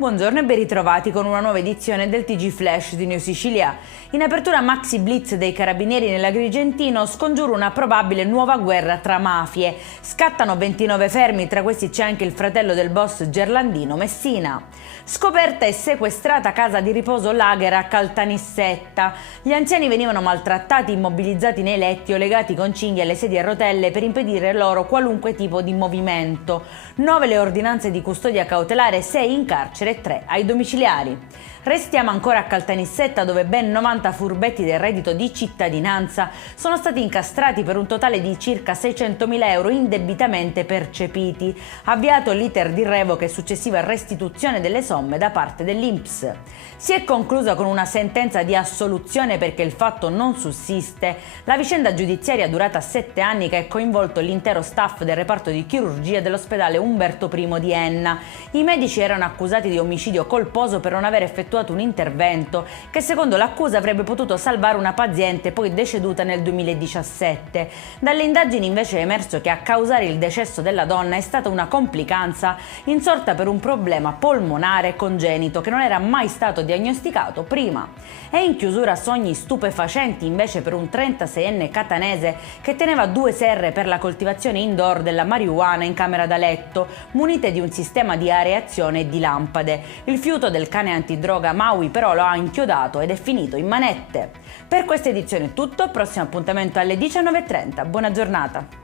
Buongiorno e ben ritrovati con una nuova edizione del TG Flash di New Sicilia. In apertura Maxi Blitz dei Carabinieri nell'Agrigentino scongiura una probabile nuova guerra tra mafie. Scattano 29 fermi, tra questi c'è anche il fratello del boss Gerlandino Messina. Scoperta e sequestrata casa di riposo lager a Caltanissetta. Gli anziani venivano maltrattati, immobilizzati nei letti o legati con cinghie alle sedie a rotelle per impedire loro qualunque tipo di movimento. 9 le ordinanze di custodia cautelare, 6 in carcere e 3 ai domiciliari. Restiamo ancora a Caltanissetta, dove ben 90 furbetti del reddito di cittadinanza sono stati incastrati per un totale di circa 600.000 euro indebitamente percepiti. Avviato l'iter di revoca e successiva restituzione delle somme da parte dell'INPS. Si è conclusa con una sentenza di assoluzione perché il fatto non sussiste. La vicenda giudiziaria durata 7 anni che ha coinvolto l'intero staff del reparto di chirurgia dell'ospedale Umberto I di Enna. I medici erano accusati di omicidio colposo per non aver effettuato un intervento che secondo l'accusa avrebbe potuto salvare una paziente poi deceduta nel 2017. Dalle indagini invece è emerso che a causare il decesso della donna è stata una complicanza insorta per un problema polmonare congenito che non era mai stato diagnosticato prima. È in chiusura sogni stupefacenti invece per un 36enne catanese che teneva 2 serre per la coltivazione indoor della marijuana in camera da letto, munite di un sistema di areazione e di lampade. Il fiuto del cane antidroga Maui però lo ha inchiodato ed è finito in manette. Per questa edizione è tutto, prossimo appuntamento alle 19:30. Buona giornata!